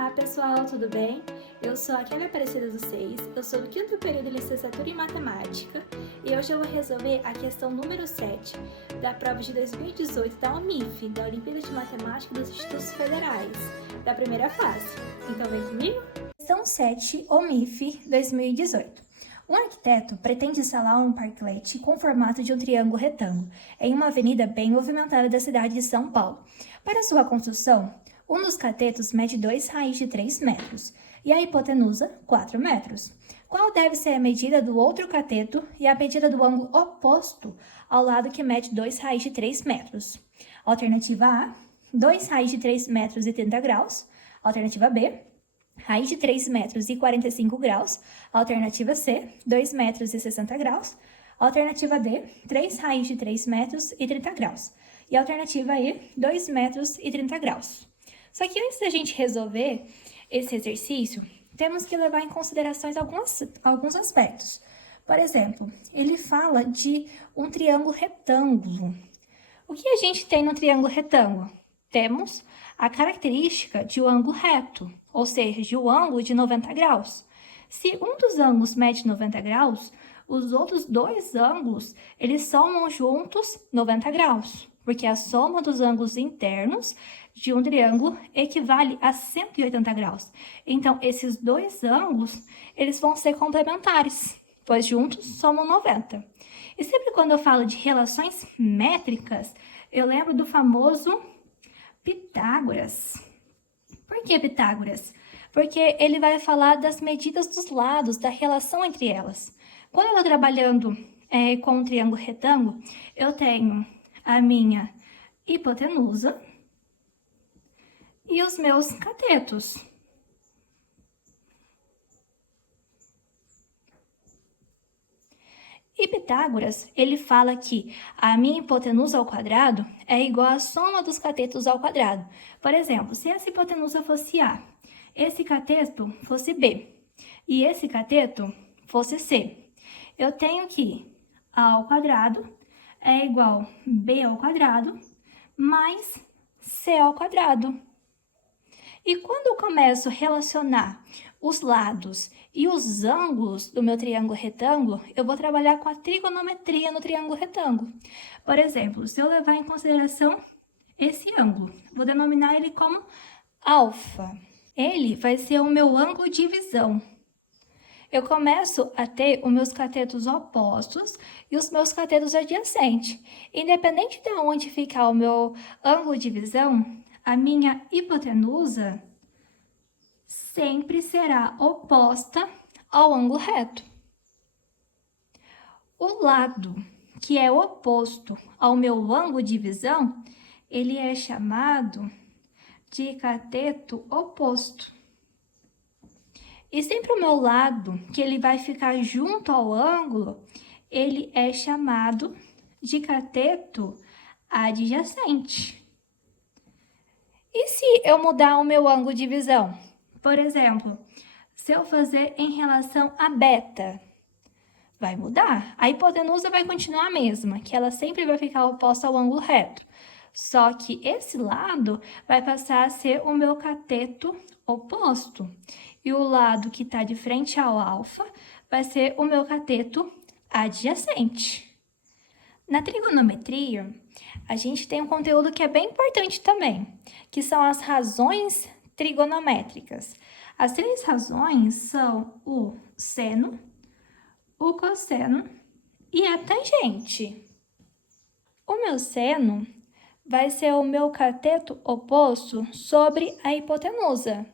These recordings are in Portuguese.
Olá pessoal, tudo bem? Eu sou a Kelly Aparecida dos Seis, eu sou do 5º período de licenciatura em matemática e hoje eu vou resolver a questão número 7 da prova de 2018 da UMIF, da Olimpíada de Matemática dos Institutos Federais, da primeira fase. Então vem comigo? Questão 7, UMIF 2018. Um arquiteto pretende instalar um parklete com formato de um triângulo retângulo em uma avenida bem movimentada da cidade de São Paulo. Para sua construção, um dos catetos mede 2 raiz de 3 metros e a hipotenusa 4 metros. Qual deve ser a medida do outro cateto e a medida do ângulo oposto ao lado que mede 2 raiz de 3 metros? Alternativa A, 2 raiz de 3 metros e 30 graus. Alternativa B, raiz de 3 metros e 45 graus. Alternativa C, 2 metros e 60 graus. Alternativa D, 3 raiz de 3 metros e 30 graus. E alternativa E, 2 metros e 30 graus. Só que antes da gente resolver esse exercício, temos que levar em consideração alguns aspectos. Por exemplo, ele fala de um triângulo retângulo. O que a gente tem no triângulo retângulo? Temos a característica de um ângulo reto, ou seja, de um ângulo de 90 graus. Se um dos ângulos mede 90 graus, os outros dois ângulos, eles somam juntos 90 graus, porque a soma dos ângulos internos de um triângulo equivale a 180 graus. Então, esses dois ângulos, eles vão ser complementares, pois juntos somam 90. E sempre quando eu falo de relações métricas, eu lembro do famoso Pitágoras. Por que Pitágoras? Porque ele vai falar das medidas dos lados, da relação entre elas. Quando eu estou trabalhando com um triângulo retângulo, eu tenho a minha hipotenusa e os meus catetos. E Pitágoras, ele fala que a minha hipotenusa ao quadrado é igual à soma dos catetos ao quadrado. Por exemplo, se essa hipotenusa fosse A, esse cateto fosse B e esse cateto fosse C, eu tenho que A ao quadrado é igual a B ao quadrado mais C ao quadrado. E quando eu começo a relacionar os lados e os ângulos do meu triângulo retângulo, eu vou trabalhar com a trigonometria no triângulo retângulo. Por exemplo, se eu levar em consideração esse ângulo, vou denominar ele como alfa. Ele vai ser o meu ângulo de visão. Eu começo a ter os meus catetos opostos e os meus catetos adjacentes. Independente de onde ficar o meu ângulo de visão, a minha hipotenusa sempre será oposta ao ângulo reto. O lado que é oposto ao meu ângulo de visão, ele é chamado de cateto oposto. E sempre o meu lado, que ele vai ficar junto ao ângulo, ele é chamado de cateto adjacente. E se eu mudar o meu ângulo de visão? Por exemplo, se eu fazer em relação a beta, vai mudar. A hipotenusa vai continuar a mesma, que ela sempre vai ficar oposta ao ângulo reto. Só que esse lado vai passar a ser o meu cateto oposto. E o lado que está de frente ao alfa vai ser o meu cateto adjacente. Na trigonometria, a gente tem um conteúdo que é bem importante também, que são as razões trigonométricas. As 3 razões são o seno, o cosseno e a tangente. O meu seno vai ser o meu cateto oposto sobre a hipotenusa.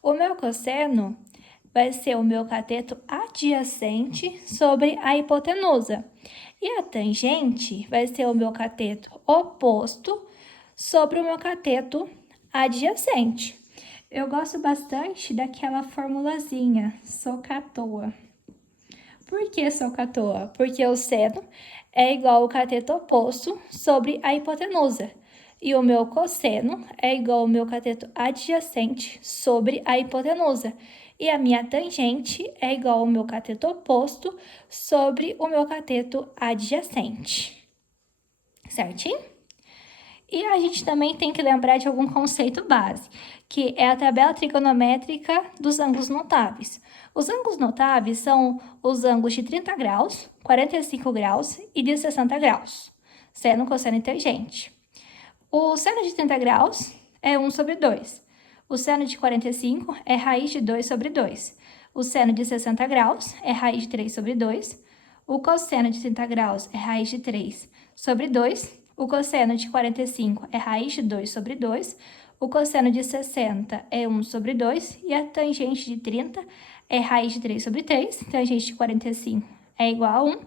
O meu cosseno vai ser o meu cateto adjacente sobre a hipotenusa. E a tangente vai ser o meu cateto oposto sobre o meu cateto adjacente. Eu gosto bastante daquela formulazinha, SOHCAHTOA. Por que SOHCAHTOA? Porque o seno é igual ao cateto oposto sobre a hipotenusa. E o meu cosseno é igual ao meu cateto adjacente sobre a hipotenusa. E a minha tangente é igual ao meu cateto oposto sobre o meu cateto adjacente. Certinho? E a gente também tem que lembrar de algum conceito base, que é a tabela trigonométrica dos ângulos notáveis. Os ângulos notáveis são os ângulos de 30 graus, 45 graus e de 60 graus, seno, cosseno e tangente. O seno de 30 graus é 1 sobre 2. O seno de 45 é raiz de 2 sobre 2. O seno de 60 graus é raiz de 3 sobre 2. O cosseno de 30 graus é raiz de 3 sobre 2. O cosseno de 45 é raiz de 2 sobre 2. O cosseno de 60 é 1 sobre 2. E a tangente de 30 é raiz de 3 sobre 3. Tangente de 45 é igual a 1.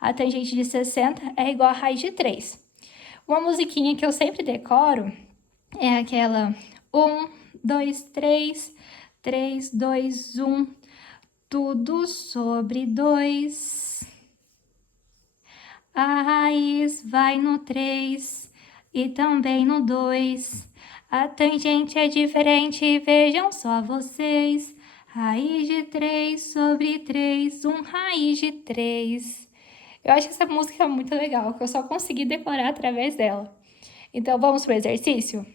A tangente de 60 é igual a raiz de 3. Uma musiquinha que eu sempre decoro é aquela 1, 2, 3, 3, 2, 1, tudo sobre 2. A raiz vai no 3 e também no 2. A tangente é diferente, vejam só vocês. Raiz de 3 sobre 3, raiz de 3. Eu acho essa música muito legal, que eu só consegui decorar através dela. Então, vamos para o exercício?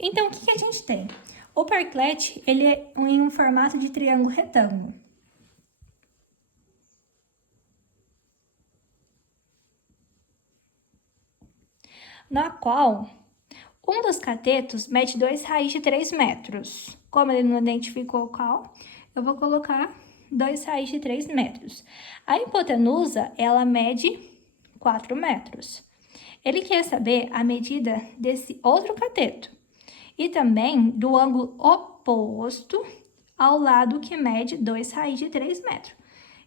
Então, o que a gente tem? O parklete, ele é em um formato de triângulo retângulo. Na qual, um dos catetos mede 2 raiz de 3 metros. Como ele não identificou qual, eu vou colocar 2 raiz de 3 metros. A hipotenusa, ela mede 4 metros. Ele quer saber a medida desse outro cateto e também do ângulo oposto ao lado que mede 2 raiz de 3 metros.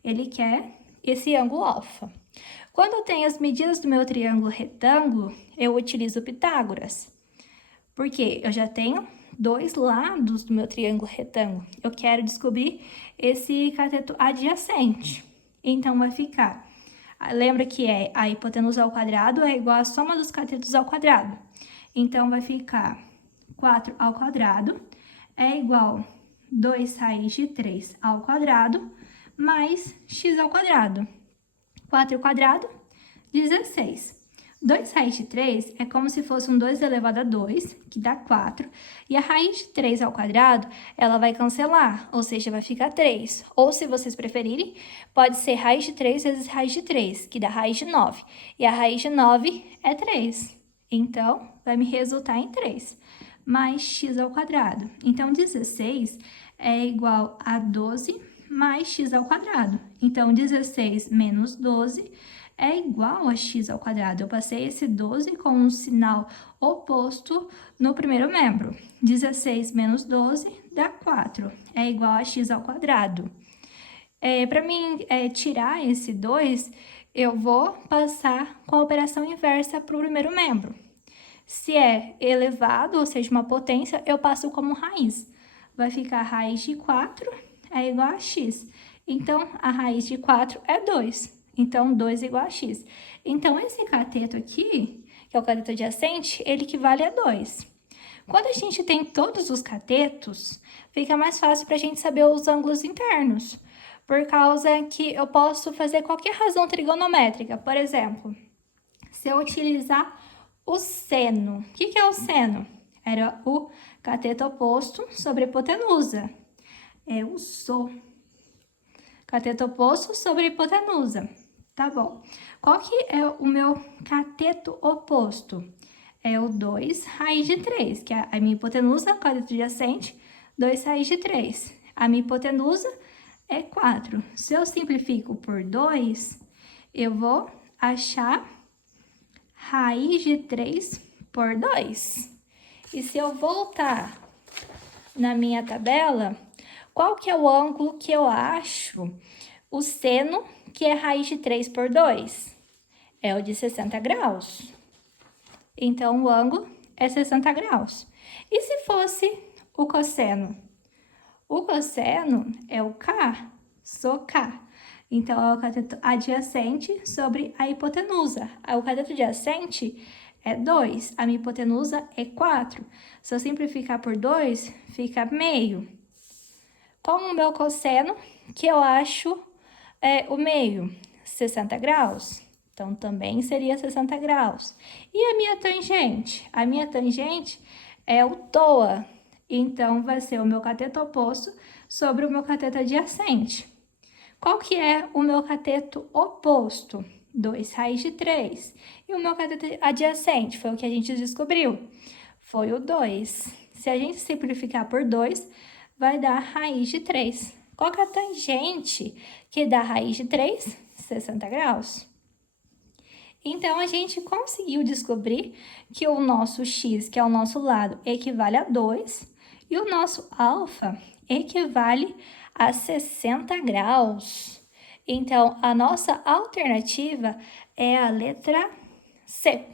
Ele quer esse ângulo alfa. Quando eu tenho as medidas do meu triângulo retângulo, eu utilizo Pitágoras, porque eu já tenho 2 lados do meu triângulo retângulo. Eu quero descobrir esse cateto adjacente. Então, vai ficar... Lembra que a hipotenusa ao quadrado é igual à soma dos catetos ao quadrado. Então, vai ficar 4 ao quadrado é igual a 2 raiz de 3 ao quadrado mais x ao quadrado. 4 ao quadrado, 16. 2 raiz de 3 é como se fosse um 2 elevado a 2, que dá 4. E a raiz de 3 ao quadrado, ela vai cancelar, ou seja, vai ficar 3. Ou, se vocês preferirem, pode ser raiz de 3 vezes raiz de 3, que dá raiz de 9. E a raiz de 9 é 3. Então, vai me resultar em 3, mais x ao quadrado. Então, 16 é igual a 12 mais x ao quadrado. Então, 16 menos 12 é igual a x ao quadrado. Eu passei esse 12 com um sinal oposto no primeiro membro. 16 menos 12 dá 4, é igual a x ao quadrado. Para mim tirar esse 2, eu vou passar com a operação inversa para o primeiro membro. Se é elevado, ou seja, uma potência, eu passo como raiz. Vai ficar raiz de 4 é igual a x. Então, a raiz de 4 é 2. Então, 2 é igual a x. Então, esse cateto aqui, que é o cateto adjacente, ele equivale a 2. Quando a gente tem todos os catetos, fica mais fácil para a gente saber os ângulos internos, por causa que eu posso fazer qualquer razão trigonométrica. Por exemplo, se eu utilizar o seno. O que é o seno? Era o cateto oposto sobre a hipotenusa. É o SO. Cateto oposto sobre a hipotenusa. Tá bom. Qual que é o meu cateto oposto? É o 2 raiz de 3, que é a minha hipotenusa, o cateto adjacente, 2 raiz de 3. A minha hipotenusa é 4. Se eu simplifico por 2, eu vou achar raiz de 3 por 2. E se eu voltar na minha tabela, qual que é o ângulo que eu acho o seno, que é raiz de 3 por 2? É o de 60 graus. Então, o ângulo é 60 graus. E se fosse o cosseno? O cosseno é o K, sou K. Então, é o cateto adjacente sobre a hipotenusa. O cateto adjacente é 2, a minha hipotenusa é 4. Se eu simplificar por 2, fica meio. Como o meu cosseno, que eu acho o meio? 60 graus. Então, também seria 60 graus. E a minha tangente? A minha tangente é o TOA. Então, vai ser o meu cateto oposto sobre o meu cateto adjacente. Qual que é o meu cateto oposto? 2 raiz de 3. E o meu cateto adjacente foi o que a gente descobriu. Foi o 2. Se a gente simplificar por 2, vai dar raiz de 3. Qual que é a tangente que dá raiz de 3? 60 graus. Então, a gente conseguiu descobrir que o nosso x, que é o nosso lado, equivale a 2, e o nosso alfa equivale a 60 graus. Então, a nossa alternativa é a letra C.